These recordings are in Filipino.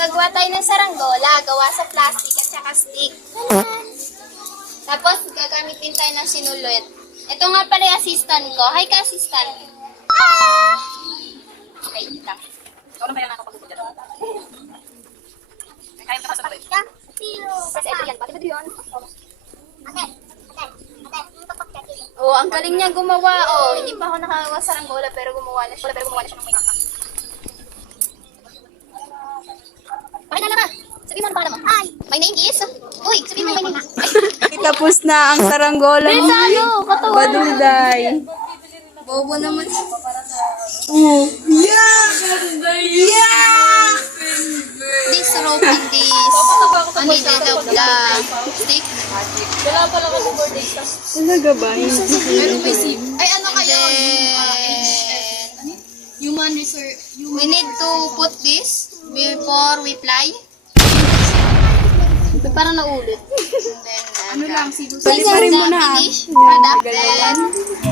Gagawa tayo ng saranggola, gawa sa plastic at saka stick. Tapos, gagamitin tayo ng sinulot. Ito nga pala yung assistant ko. Hi ka, assistant. Okay, ito. Ikaw lang kaya nakakapagod dyan. Kaya ka pa sa balik. Kasi ito yan. Bakit ito yun? Oh, ang galing niya gumawa. Oh, hindi pa ako nakagawa sa saranggola pero gumawa na siya. Ng may kaka. Pakilala ka. Sabihin mo ang pangalan mo. Hi. My name is... Uy, sabihin mo my name. Tapos na ang saranggola mo. Ano? Katawa. Baduday. Bobo naman. Oh. Yeah! Yeah! This rope and this needed of the stick. Wala pala kasi birthday sa... Talaga ba? Ay, ano kayo? Human resource. We need to put this before we fly. Parang naulit. Ano lang, Paliparin mo na. Product. Then,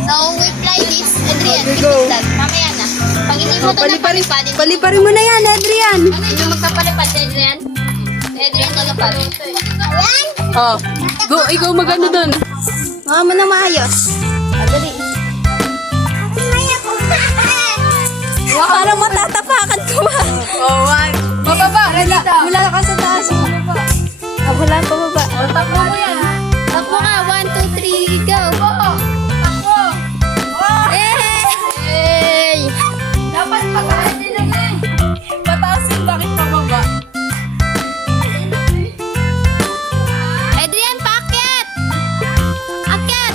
so we fly this. Adrian, Go. mamaya na. Pag hindi mo ito napalipad, Paliparin mo na yan, Adrian. ano yung magpapalipad si Adrian? Adrian nalapad. Ayan! Oh. Go, ikaw magano dun. Mga mo na maayos. Adali. Parang matatapakan ko ba? Oh, one. Bababa. Mula ka sa taas. Bababa. Wala pa baba. Takbo mo yan. Takbo ka. 1, 2, 3, go! Takbo. Hey! Dapat pataas din lang eh. Pataas yung bakit pababa? Adrian, paakyat! Akyat!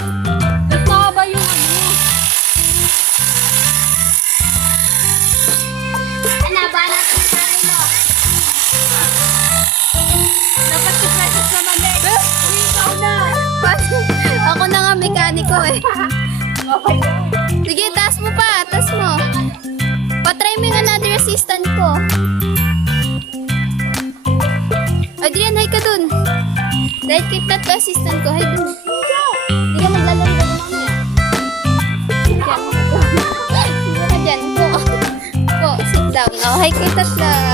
Ba't nakaba yung ano? Hanaba natin sa mo. Dapat si Precious naman eh. Ikaw na. Ako na nga mekaniko eh. Sige, taas mo pa. Taas mo. Patry mo yung another assistant ko. Adrian, hi ka dun. Dahil kay Tat ka assistant ko, hi dun. Hindi ka maglalaro ka mamaya. Diyan. Hindi ka dyan. Po. Po, sit down. Oh, hi kay Tat ka.